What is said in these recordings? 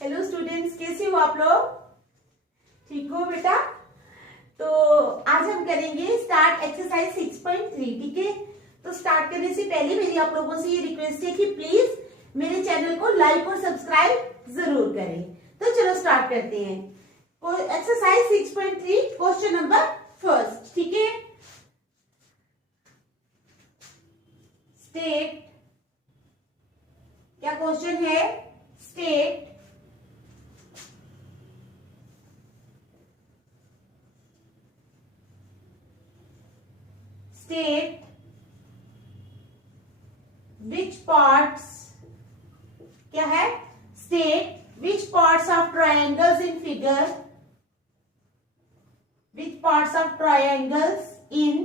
Hello students, कैसे हो आप लोग? ठीक हो बेटा? तो आज हम करेंगे स्टार्ट एक्सरसाइज 6.3। ठीक है, तो स्टार्ट करने से पहले मेरी आप लोगों से ये रिक्वेस्ट है कि प्लीज मेरे चैनल को लाइक और सब्सक्राइब जरूर करें। तो चलो स्टार्ट करते हैं। Exercise 6.3 question number first. ठीक है, स्टेट, क्या क्वेश्चन है? स्टेट state which parts, क्या है? state which parts of triangles in figure, which parts of triangles in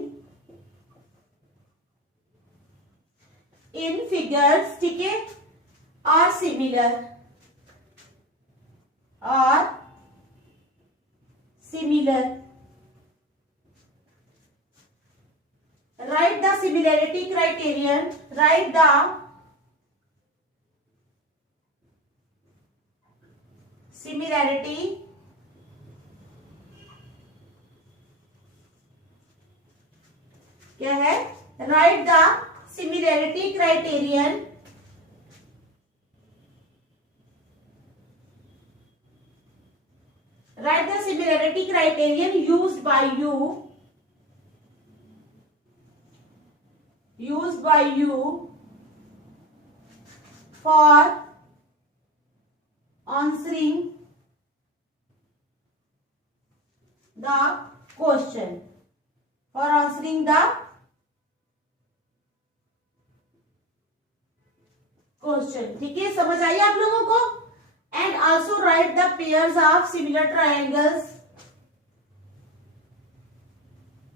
figures, ठीक है, are similar, write the similarity criterion, write the similarity क्या है? write the similarity criterion used by you for answering the question, ठीक है, समझ आई आप लोगों को? And also right the pairs of similar triangles,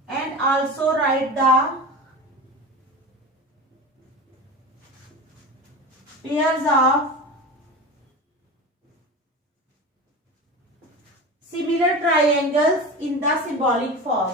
and also write the pairs of similar triangles in the symbolic form.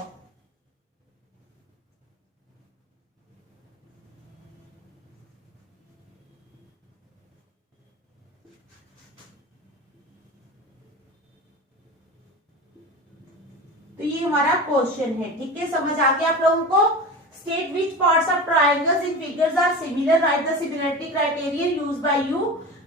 तो ये हमारा question है। ठीक है, समझ आ गया आप लोगों को? State which parts of triangles in figures are similar, write the similarity criterion used by you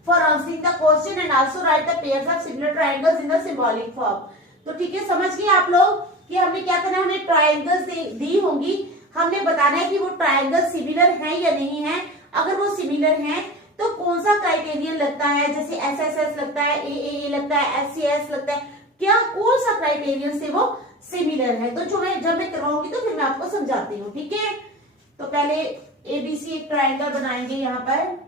for answering the question and also write the pairs of similar triangles in the symbolic form. तो ठीक है, समझ गए आप लोग कि हमने क्या करना है? हमें ट्रायंगल्स दी होंगी, हमने बताना है कि वो ट्रायंगल सिमिलर है या नहीं है। अगर वो सिमिलर है तो कौन सा क्राइटेरियन लगता है? जैसे एसएसएस लगता है, ए लगता है, एससीएस लगता है, क्या कौन सा क्राइटेरियन से वो सिमिलर है? तो जो मैं जब मैं करवाऊंगी तो फिर मैं आपको समझाती हूँ। ठीक है, तो पहले एबीसी एक ट्रायंगल बनाएंगे यहां पर।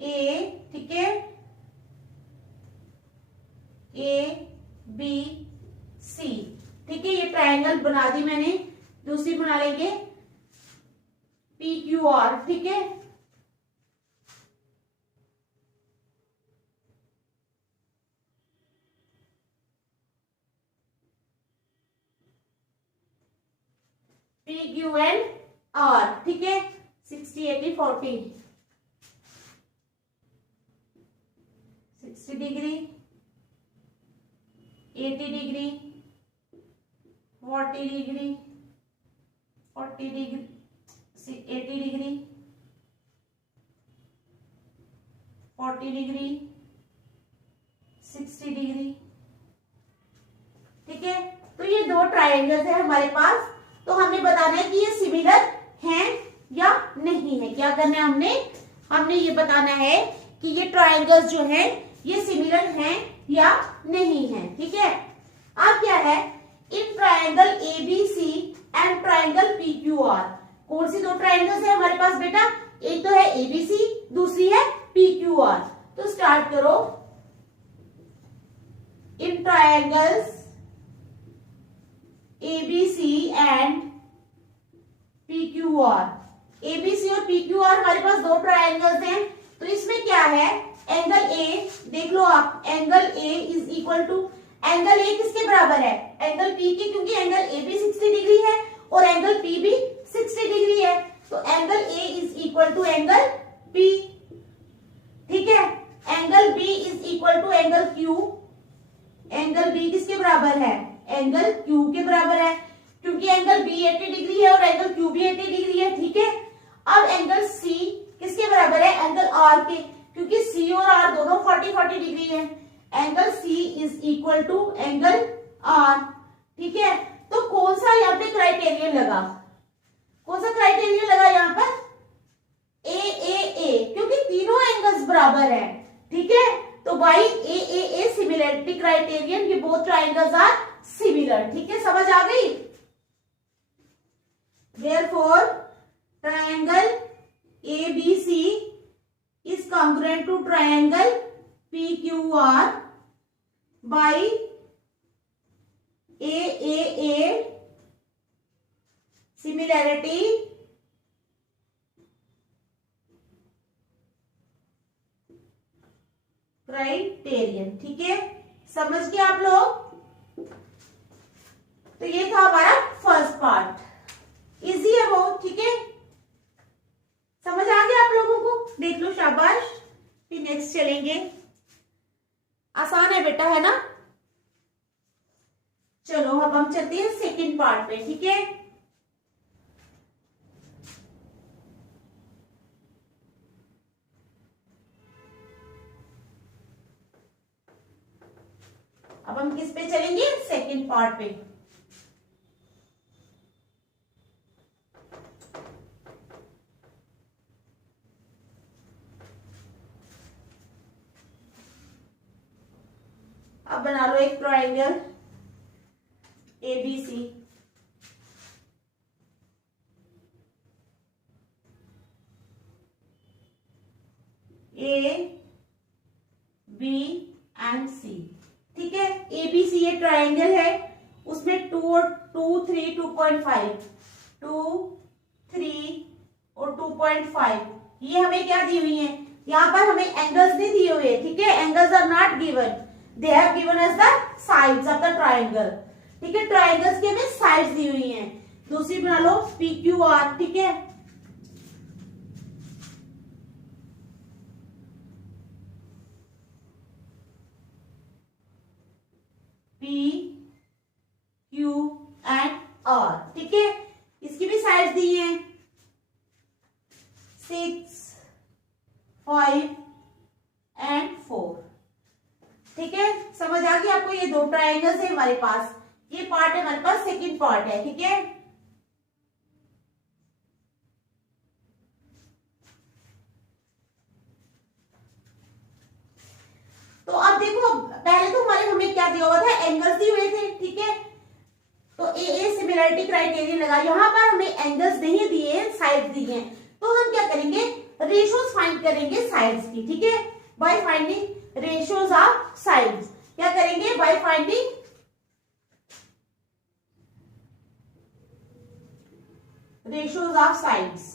ए, ठीक है, ए बी सी, ठीक है, ये ट्रायंगल बना दी मैंने। दूसरी बना लेंगे पी क्यू आर, ठीक है, पी क्यू एंड आर, ठीक है, 60 80 40, 60 degree, 80 degree, 40 degree, 40 degree, 80 degree, 40 degree, 60 degree. ठीक है, तो ये दो ट्रायंगल्स है हमारे पास। तो हमें बताना है कि ये सिमिलर हैं या नहीं है। क्या करना है? हमने ये बताना है कि ये ट्रायंगल्स जो हैं ये सिमिलर हैं या नहीं है। ठीक है, अब क्या है? In triangle ABC and triangle PQR, कौन सी दो ट्रायंगल्स है हमारे पास बेटा? एक तो है एबीसी, दूसरी है पीक्यूआर। तो स्टार्ट करो। In triangles ABC and PQR, ABC और PQR हमारे पास दो ट्रायंगल्स हैं। तो इसमें क्या है? एंगल ए देख लो आप, angle A is equal to, angle A किसके बराबर है? एंगल पी के, क्योंकि एंगल ए भी 60 डिग्री है और एंगल पी भी 60 डिग्री है। तो angle A is B 80 degree है और एंगल क्यू भी 80 डिग्री है, ठीक है। अब एंगल सी किसके बराबर है, एंगल आर के, क्योंकि सी और आर दोनों 40-40 डिग्री है। Angle C is equal to angle R, ठीक है। तो कौन सा यहाँ पे क्राइटेरियन लगा, कौन सा क्राइटेरियन लगा यहाँ पर, ए ए ए, क्योंकि तीनों एंगल्स बराबर है, ठीक है। तो by A A A similarity criterion, ये बोथ ट्राइंगल्स आर सिमिलर, ठीक है, समझ आ गई। Therefore triangle ABC is congruent to triangle PQR by AAA similarity criterion, ठीक है, समझ गए आप लोग। तो ये था हमारा फर्स्ट पार्ट, इजी है बहुत, ठीक है, समझ आ गया आप लोगों को, देख लो, शाबाश। फिर नेक्स्ट चलेंगे, आसान है बेटा, है ना। चलो अब हम चलते हैं सेकंड पार्ट पे, ठीक है। अब हम किस पे चलेंगे, सेकंड पार्ट पे। अब बना लो एक triangle ABC, A B and C, ठीक है। ABC ये ट्राइंगल है, उसमें 2 और 2 3 2.5 2 3 और 2.5 ये हमें क्या दी हुई है, यहाँ पर हमें एंगल्स नहीं दिए हुए, ठीक है। Angles are not given, they have given as the sides of the triangle, ठीक है। ट्राइंगल्स की हमें साइड्स दी हुई हैं। दूसरी बना लो PQR, ठीक है। PQR, ठीक है, इसकी भी साइड्स दी हैं 6 5 एंड 4, ठीक है, समझ आ गई आपको। ये दो ट्राइंगल्स है हमारे पास, ये पार्ट है हमारे पास, सेकंड पार्ट है, ठीक है। तो अब देखो, पहले तो हमें क्या दिया हुआ था, एंगल्स दिए हुए थे, ठीक है। तो ए सिमिलरिटी क्राइटेरियन लगा, यहाँ पर हमें एंगल्स नहीं दिए, साइड दिए हैं। तो हम क्या करेंगे, रेशियोज फाइंड करेंगे साइड्स की, ठीक है, by finding ratios of sides. क्या करेंगे, by finding ratios of sides.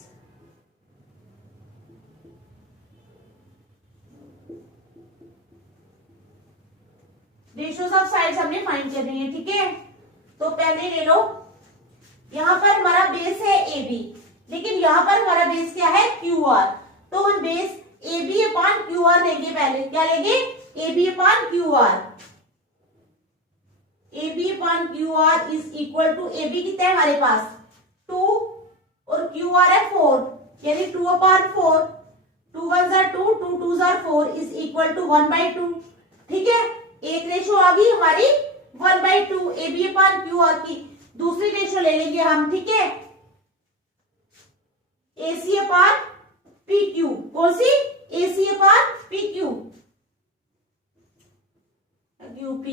Ratios of sides हमने फाइंड करनी है, ठीक है। तो पहले ले लो, यहां पर हमारा बेस है AB, लेकिन यहां पर हमारा बेस क्या है, QR। तो हम बेस AB अपॉन QR लेंगे, पहले क्या लेंगे, AB upon QR। AB upon QR is equal to, AB कितना है हमारे पास 2 और QR है 4, यानी 2 अपॉन 4, 2 1 जार 2, 2 2 जार 4 इज इक्वल टू 1/2, ठीक है। एक रेशो आ गई हमारी 1/2 AB अपॉन QR की। दूसरी रेशो ले लेंगे हम, ठीक है, AC अपॉन PQ। कौन सी, AC upon PQ, QP।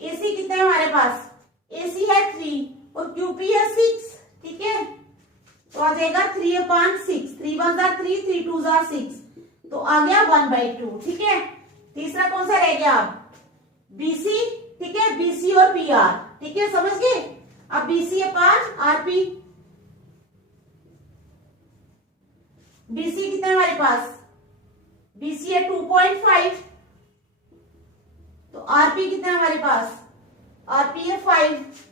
AC कितना है हमारे पास, AC है 3 और QP है 6, ठीक है। तो आ जाएगा 3 अपॉन 6, 3 1 जार 3, 3 2 जार 6, तो आ गया 1/2, ठीक है। तीसरा कौन सा रह गया, BC, ठीक है, BC और PR, ठीक है, समझ गए। अब BC अपॉन RP, BC कितना है हमारे पास, BC है 2.5, तो RP कितना है हमारे पास, RP है 5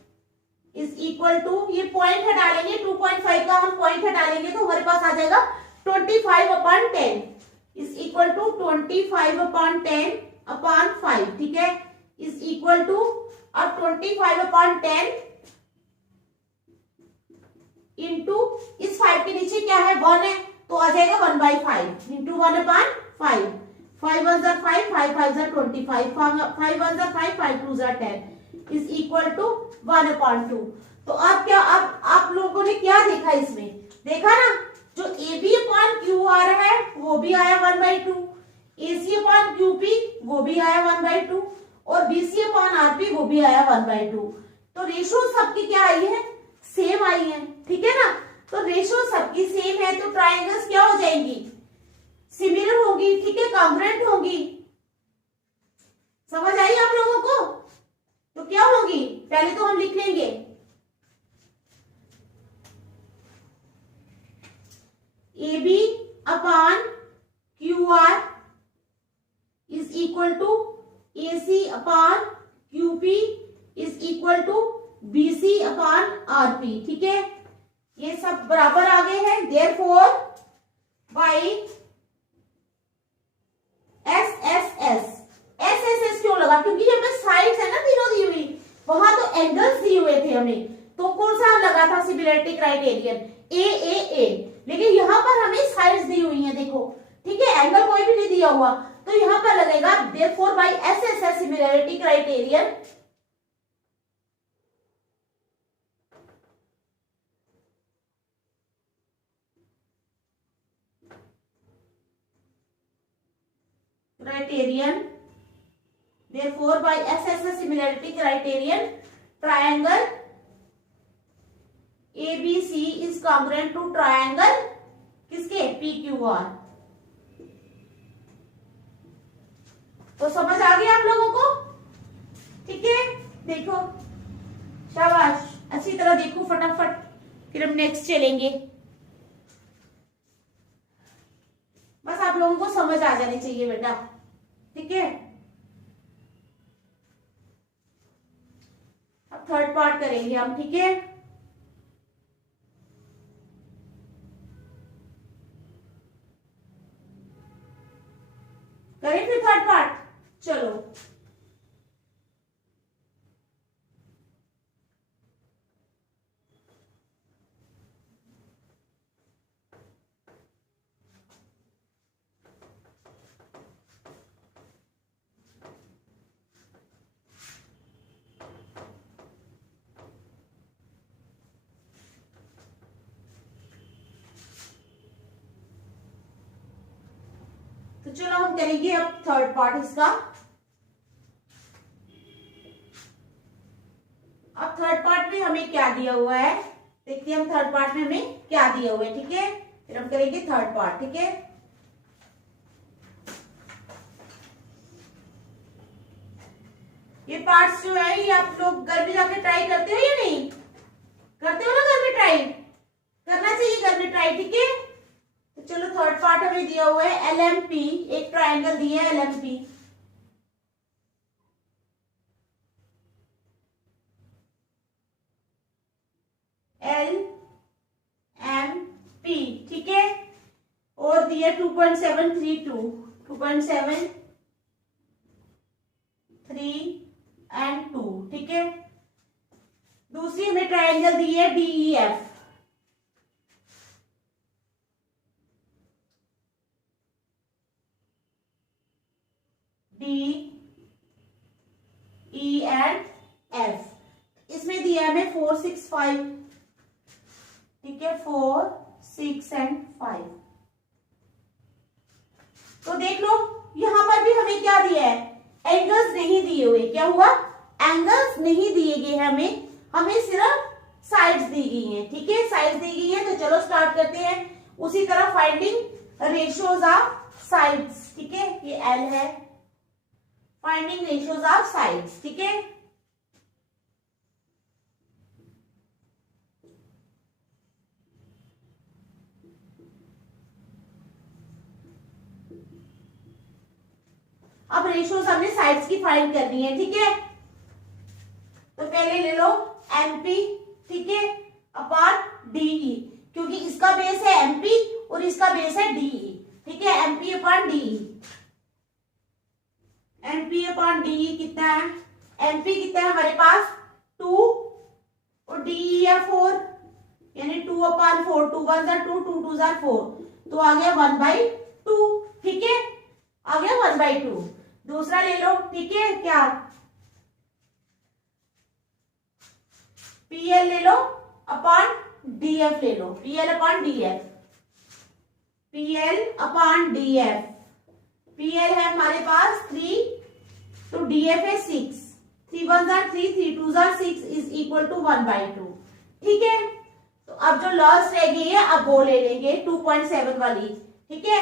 इज इक्वल टू, ये पॉइंट हटा लेंगे, 2.5 का हम पॉइंट हटा लेंगे तो हमारे पास आ जाएगा 25 upon 10 is equal to 25 upon 10 upon 5, ठीक है, इज इक्वल टू, अब 25 अपॉन 10 इंटू इस 5 के नीचे क्या है 1 है तो आ जाएगा 1/5 इंटू 1/5 5 1 जार 5 5 5 जार 25 5 1 जार 5 5 2 जार 10 इज इक्वल टू 1/2। तो अब क्या, अब आप लोगों ने क्या देखा इसमें, देखा ना जो AB/QR है वो भी आया 1/2, AC/QP वो भी आया 1/2 और BC/RP वो भी आया 1/2। तो रेशो सबकी क्या आई है, सेम आई है, ठीक है ना। तो रेशो सबकी सेम है तो ट्रायंगल्स क्या हो जाएंगी, सिमिलर होगी, ठीक है, कॉन्ग्रुएंट होगी। समझ आई आप लोगों को। तो क्या होगी, पहले तो हम लिख लेंगे AB/QR is equal to AC/QP is equal to BC/RP, ठीक है, ये सब बराबर आ गए हैं। देयरफॉर बाई एस क्यों लगा, क्योंकि हमें साइड्स है ना तीनों दी हुई, वहां तो एंगल्स दिए हुए थे हमें, तो कौन सा लगा था सिमिलरिटी क्राइटेरियन ए, लेकिन यहाँ पर हमें साइड्स दी हुई हैं, देखो, ठीक है, एंगल कोई भी नहीं दिया हुआ, तो यहाँ पर लगेगा therefore by S similarity criterion therefore by SSS similarity criterion triangle ABC is congruent to triangle किसके PQR। तो समझ आ गया आप लोगों को, ठीक है, देखो शाबाश, अच्छी तरह देखो फटाफट, फिर हम नेक्स्ट चलेंगे। बस आप लोगों को समझ आ जानी चाहिए बेटा, ठीक है। अब थर्ड पार्ट करेंगे हम, ठीक है। करें फिर थर्ड पार्ट, चलो। तो चलो हम करेंगे अब थर्ड पार्ट इसका। अब थर्ड पार्ट में हमें क्या दिया हुआ है, देखते हैं हम थर्ड पार्ट में हमें क्या दिया हुआ है, ठीक है, फिर हम करेंगे थर्ड पार्ट, ठीक है। ये पार्ट्स जो है ये आप लोग घर में जाके ट्राई करते हो या नहीं करते हो ना, घर में ट्राई करना चाहिए, घर में ट्राई, ठीक है। तो चलो थर्ड पार्ट हमें दिया हुआ है LMP, एक ट्राइंगल दिया है LMP, LMP, ठीक है, और दिया 2.732 2.7 3 एंड 2, ठीक है। दूसरी हमें ट्राइंगल दी है DEF, DE एंड F, इसमें दिया है हमें 4 6 5, ठीक है, 4 6 एंड 5। तो देख लो यहां पर भी हमें क्या दिया है, एंगल्स नहीं दिए हुए, क्या हुआ, एंगल्स नहीं दिए गए हैं हमें सिर्फ साइड्स दी गई हैं, ठीक है, साइड्स दी गई है। तो चलो स्टार्ट करते हैं उसी तरह फाइंडिंग रेशियोज ऑफ साइड्स, ठीक है, ये L है, फाइंडिंग रेशियोज ऑफ साइड्स, ठीक है। अब रेशियोज हमने साइड्स की फाइंड करनी है, ठीक है। तो पहले ले लो MP, ठीक है, अपॉन DE, क्योंकि इसका बेस है MP और इसका बेस है DE, ठीक है, MP upon DE, MP upon DE कितना है, MP कितना है हमारे पास 2 और DE है 4, यानी 2 2/4, 2 1 जार 2, 2 2 जार 4, तो आ गया 1/2, ठीक है, आ गया 1/2। दूसरा ले लो, ठीक है, क्या PL ले लो अपॉन DF ले लो, PL upon DF, PL upon DF, PL है हमारे पास 3, तो DF है 6, 3 1 जार 3, 3 2 जार 6 इज इक्वल टू 1/2, ठीक है। तो अब जो लास्ट रह गई है अब वो ले लेंगे 2.7 वाली, ठीक है,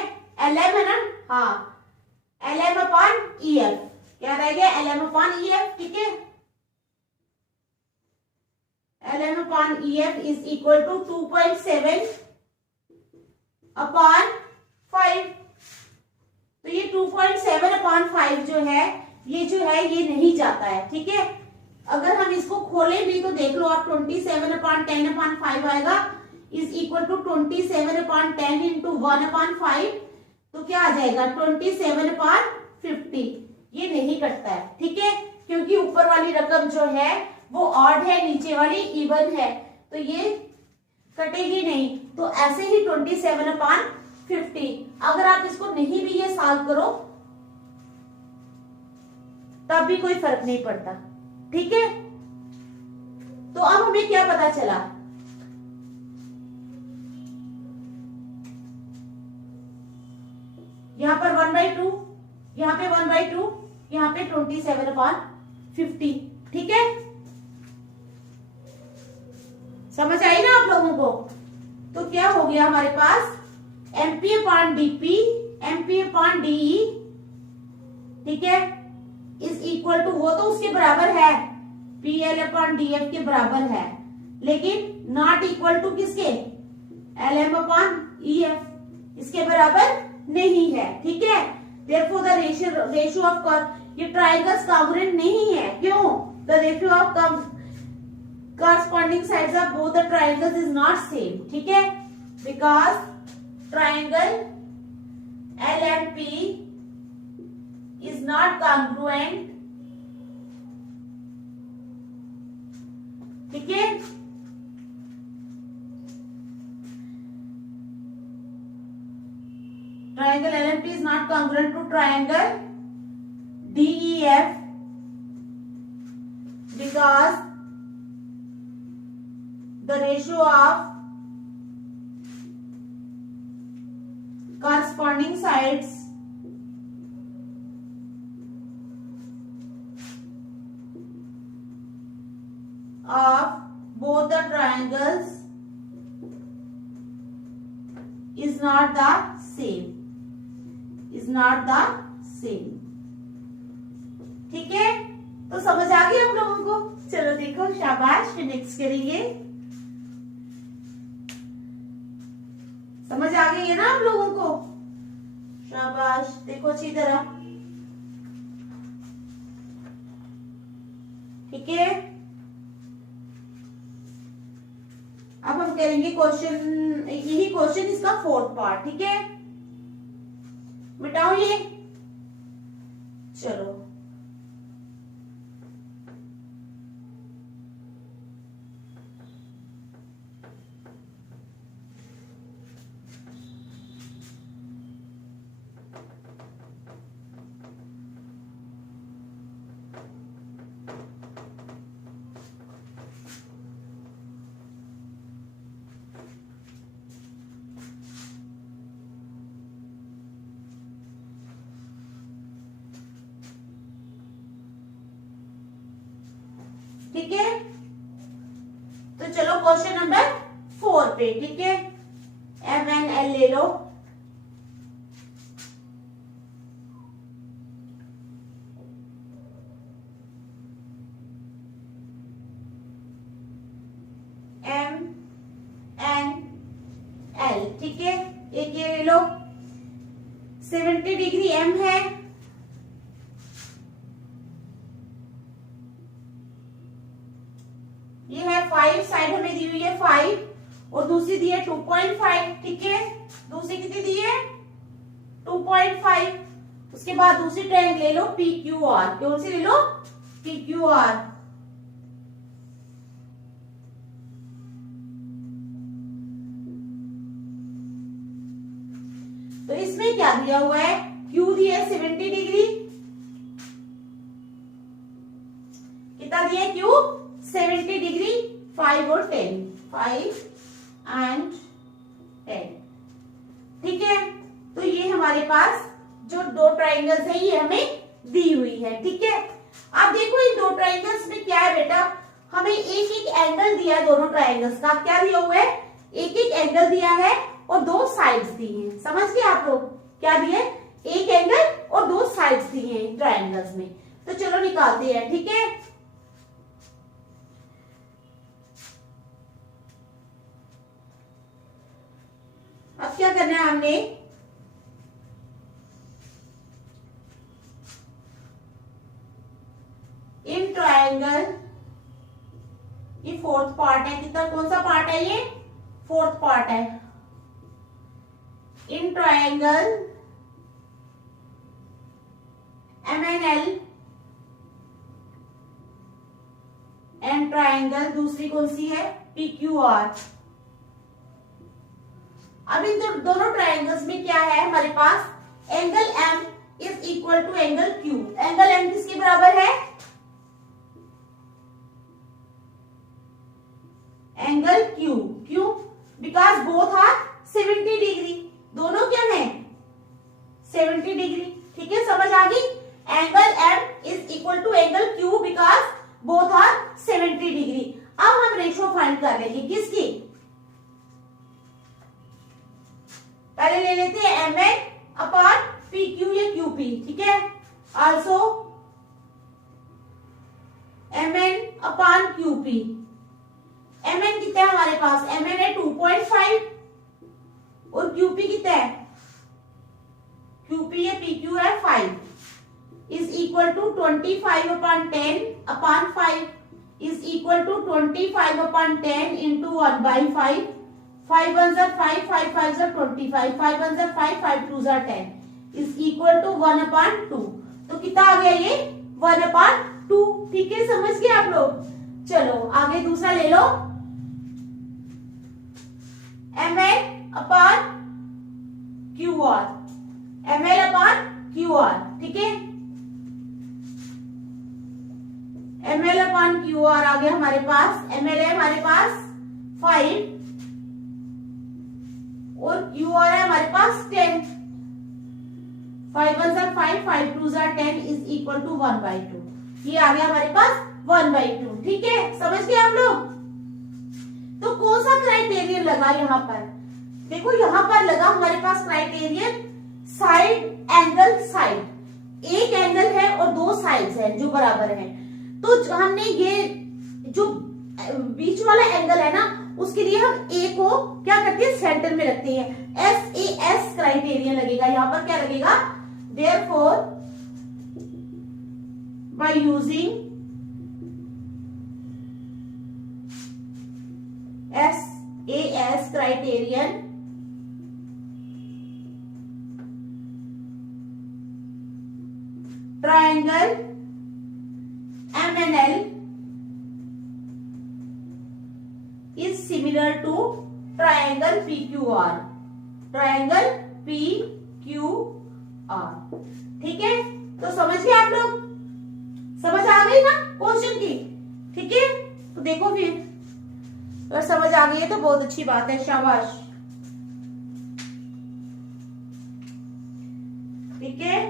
LM है ना, हाँ, LM अपॉन EF, क्या रह गया, LM अपॉन EF, ठीक है, LM upon EF is equal to 2.7 upon 5, तो ये 2.7 अपॉन 5 जो है ये नहीं जाता है, ठीक है। अगर हम इसको खोलें भी तो देख लो आप, 27 अपॉन 10 अपॉन 5 आएगा is equal to 27 upon 10 into 1 upon 5, तो क्या आ जाएगा 27 अपॉन 50, ये नहीं कटता है, ठीक है, क्योंकि ऊपर वाली रकम जो है वो ऑड है, नीचे वाली इवन है, तो ये कटेगी नहीं। तो ऐसे ही 27 अपॉन 50, अगर आप इसको नहीं भी ये सॉल्व करो तब भी कोई फर्क नहीं पड़ता, ठीक है। तो अब हमें क्या पता चला, यहां पर 1/2, यहां पे 1/2, यहां पे 27 अपॉन 50, ठीक है, समझ आई ना आप लोगों को। तो क्या हो गया हमारे पास, MP upon DP, MP upon DE, ठीक है, इज इक्वल टू, वो तो उसके बराबर है, PL अपॉन DF के बराबर है, लेकिन नॉट इक्वल टू किसके, LM अपॉन EF, इसके बराबर नहीं है, ठीक है। देयरफॉर द रेशियो ऑफ, ये ट्रायंगल्स कॉन्ग्रुएंट नहीं है, क्यों, the ratio of corresponding sides of both the triangles is not same, ठीक है, because triangle LMP is not congruent, ठीक है, triangle LMP is not congruent to triangle DEF because the ratio of corresponding sides of both the triangles is not the same, is not the same, ठीक है। तो समझ आ गया आप लोगों को, चलो देखो, शाबाश, नेक्स्ट करेंगे, समझ आ गई है ना आप लोगों को, शाबाश, देखो अच्छी तरह, ठीक है। अब हम करेंगे क्वेश्चन, यही क्वेश्चन इसका 4th पार्ट, ठीक है, मिटाओ ये, चलो, ठीक है। तो चलो क्वेश्चन नंबर 4 पे, ठीक है, MNL ले लो, MNL, ठीक है, एक ये ले लो, 70 डिग्री M है, ये है 5, साइड हमें दी हुई है 5 और दूसरी दी है 2.5, ठीक है, दूसरी कितनी दी है 2.5। उसके बाद दूसरी ट्रायंगल ले लो PQR, कौन सी ले लो, PQR, तो इसमें क्या दिया हुआ है, क्यू दिया है 70 डिग्री, कितना दिया क्यू 70 डिग्री, 5 और 10, 5 एंड 10, ठीक है। तो ये हमारे पास जो दो ट्राइंगल्स है ये हमें दी हुई है, ठीक है। अब देखो इन दो ट्राइंगल्स में क्या है बेटा, हमें एक एक एंगल दिया है दोनों ट्राइंगल्स का, क्या दिया हुआ है, एक एक एंगल दिया है और दो साइड्स दी हैं, समझ गए आप लोग, क्या दिए, एक एंगल और दो साइड्स दिए हैं ट्राइंगल्स में। तो चलो निकालते हैं, ठीक है। अब क्या करना है हमने, इन ट्राइंगल, ये फोर्थ पार्ट है, कितना कौन सा पार्ट है, ये फोर्थ पार्ट है। In triangle MNL and triangle दूसरी कौन सी है, PQR। अब इन दोनों ट्राइंगल्स में क्या है हमारे पास, angle M is equal to angle Q। Angle M किसके बराबर है, एंगल Q, क्यों, बिकॉज बोथ आर 70 डिग्री, दोनों क्या है 70 डिग्री, ठीक है, समझ आ गई। Angle M is equal to angle Q because both are 70 डिग्री। अब हम रेशो फाइंड कर लेंगे, किसकी, पहले ले लेते हैं MN अपॉन PQ या QP, ठीक है। Also MN upon QP, MN कितना है हमारे पास, MN है 2.5 और QP कितना है, QP या PQ है 5, is equal to 25 upon 10 upon 5 is equal to 25 upon 10 into 1/5, 5 1 ज़ा 5, 5 5 ज़ा 25, 5 1 ज़ा 5, 5 2 ज़ा 10 इज इक्वल टू 1/2। तो कितना आ गया ये 1/2, ठीक है, समझ गए आप लोग। चलो आगे दूसरा ले लो, MN upon QR, ML upon QR, ठीक है, ML अपॉन QR आ गया हमारे पास, ML है हमारे पास 5 और QR है हमारे पास 10, 5 1 ज़ा 5, 5 2 ज़ा 10 इज इक्वल टू 1/2, ये आ गया हमारे पास 1/2, ठीक है, समझ गए आप लोग। तो कौन सा क्राइटेरियन लगा यहाँ पर, देखो यहाँ पर लगा हमारे पास क्राइटेरियन साइड एंगल साइड, एक एंगल है और दो साइड्स हैं जो बराबर हैं। तो हमने ये जो बीच वाला एंगल है ना, उसके लिए हम ए को क्या करते हैं, सेंटर में रखते हैं, SAS क्राइटेरियन लगेगा यहाँ पर, क्या लगेगा, therefore by using SAS criterion, triangle MNL is similar to triangle PQR, triangle PQR, ठीक है। तो समझ गए आप लोग, समझ आ गई ना क्वेश्चन की, ठीक है। तो देखो फिर अगर समझ आ गई है तो बहुत अच्छी बात है, शाबाश, ठीक है।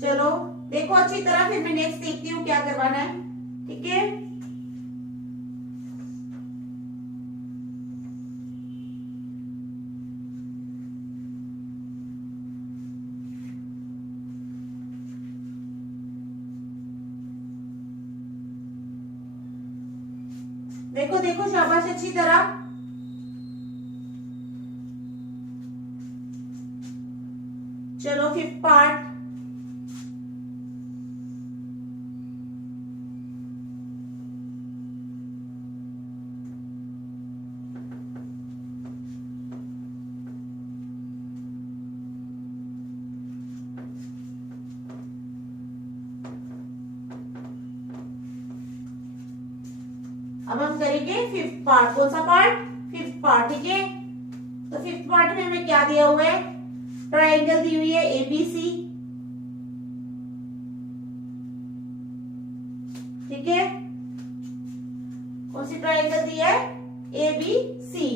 चलो देखो अच्छी तरह, फिर मैं नेक्स्ट देखती हूँ क्या करवाना है, ठीक है। देखो देखो शाबाश, अच्छी तरह, चलो 5th पार्ट, अब हम करेंगे 5th पार्ट, कौन सा पार्ट, 5th पार्ट, ठीक है। तो फिफ्थ पार्ट में हमें क्या दिया हुआ है, ट्राइंगल दी हुई है एबीसी, ठीक है, कौन सी ट्राइंगल दी है, एबीसी।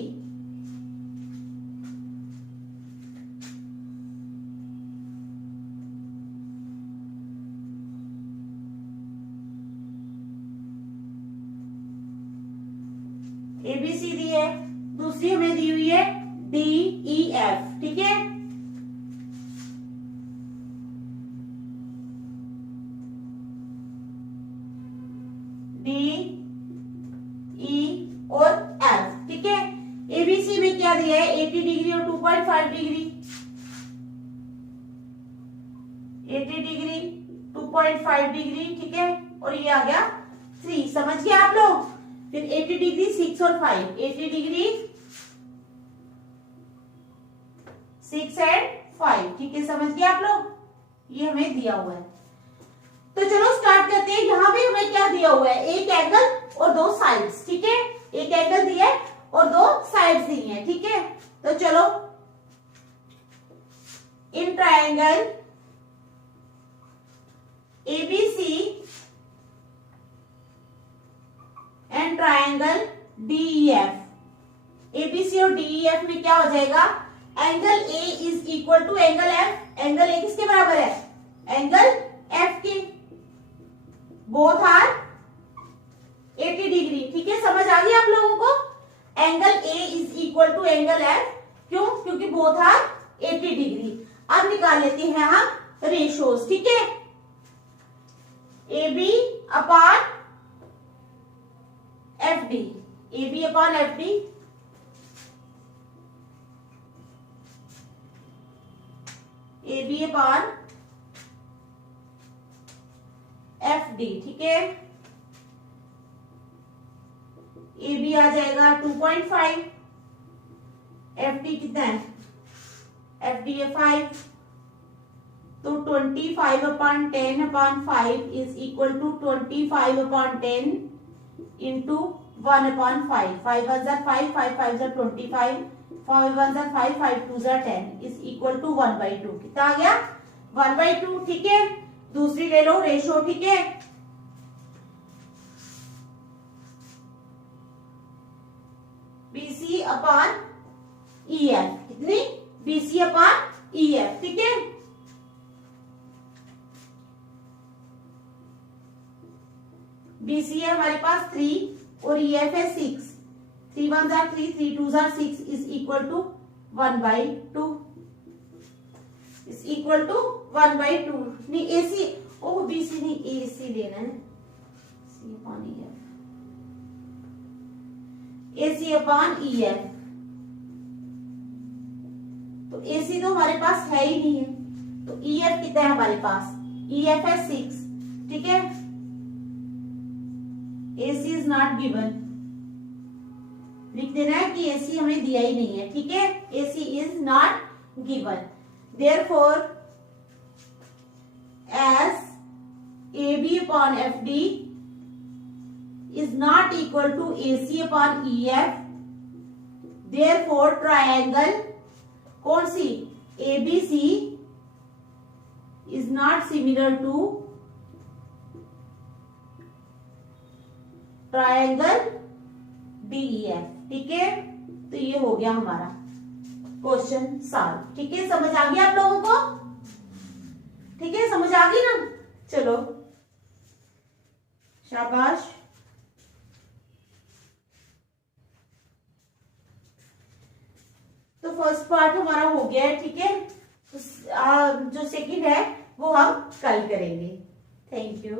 एबीसी दी है, दूसरी हमें दी हुई है डी ई एफ, ठीक है, डी ई और एफ, ठीक है। एबीसी में क्या दिया है, 80 डिग्री और 2.5 डिग्री, 80 डिग्री 2.5 डिग्री, ठीक है, और ये आ गया 3, समझ गए आप लोग। फिर 80 डिग्री 6 और 5, 80 डिग्री 6 एंड 5, ठीक है, समझ गए आप लोग, ये हमें दिया हुआ है। तो चलो स्टार्ट करते हैं। यहां पे हमें क्या दिया हुआ है, एक एंगल और 2 साइड्स, ठीक है, एक एंगल दिया है और 2 साइड्स दी हैं, ठीक है। तो चलो, in triangle ABC and triangle DEF, ABC और डीईएफ में क्या हो जाएगा, angle A is equal to angle F, angle A किसके बराबर है, एंगल एफ के, बोथ आर 80 डिग्री, ठीक है, समझ आ गई आप लोगों को। Angle A is equal to angle F, क्यों, क्योंकि बोथ आर 80 डिग्री। अब निकाल लेते हैं हम रेशोज, ठीक है, A B upon F D, A B upon F D, A B upon F D, ठीक है, ए बी आ जाएगा 2.5, एफ डी कितना है, एफ डी है 5, तो 25 upon 10 upon 5 is equal to 25 upon 10 into 1 upon 5, 5 1 जार 5, 5 5 जार 25, 5 1 जार 5, 5 2 जार 10 इज इक्वल टू 1/2, कितना आ गया, 1/2, ठीक है। दूसरी ले लो रेशो, ठीक है, बीसी अपॉन ई एफ, कितनी, बीसी अपॉन ई एफ, ठीक है, बीसी है हमारे पास 3 और ई एफ है 6, 3 1 जार 3, 3 2 जार 6 is equal to 1/2, is equal to 1/2, नहीं एसी, ओ बीसी नहीं, एसी लेना है, C upon E F, AC upon E F, तो एसी तो हमारे पास है ही नहीं है, तो ई एफ कितना है हमारे पास, ई एफ है 6, ठीक है, एसी इज नॉट गिवन, लिख देना है कि एसी हमें दिया ही नहीं है, ठीक है, AC is not given, therefore as A B upon F D is not equal to AC upon EF, therefore triangle कौन सी ABC is not similar to triangle DEF, ठीक है। तो ये हो गया हमारा क्वेश्चन सॉल्व, ठीक है, समझ आ गया आप लोगों को, ठीक है, समझ आ गई ना, चलो शाबाश। तो फर्स्ट पार्ट हमारा हो गया है, ठीक है, तो जो सेकंड है वो हम कल करेंगे। Thank you.